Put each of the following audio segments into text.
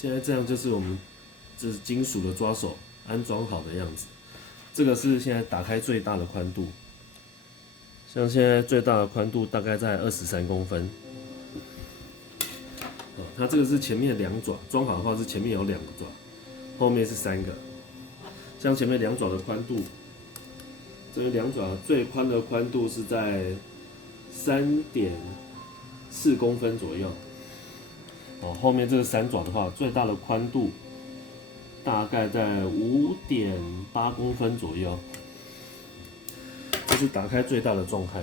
现在这样就是我们这是金属的抓手安装好的样子。这个是现在打开最大的宽度，像现在最大的宽度大概在23公分。它这个是前面2爪，装好的话是前面有2个爪，后面是3个。像前面2爪的宽度，这个2爪最宽的宽度是在3.4公分左右。后面这个3爪的话，最大的宽度大概在5.8公分左右。这是打开最大的状态。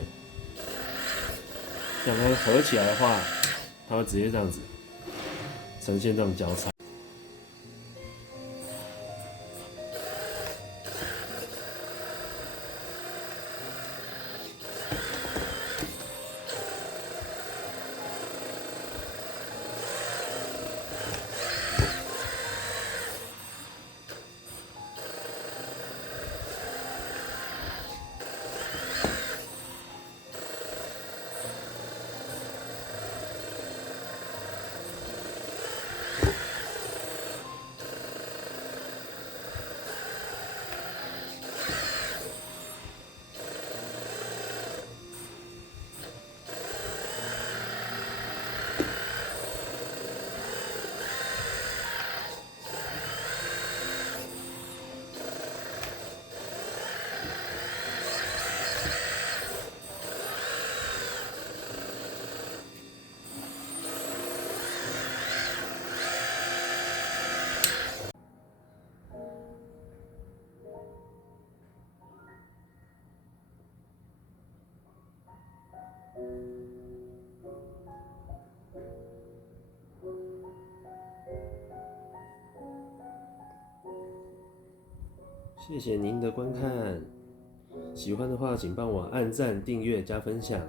像它合起来的话，它会直接这样子呈现这种交叉。谢谢您的观看，喜欢的话请帮我按赞、订阅、加分享。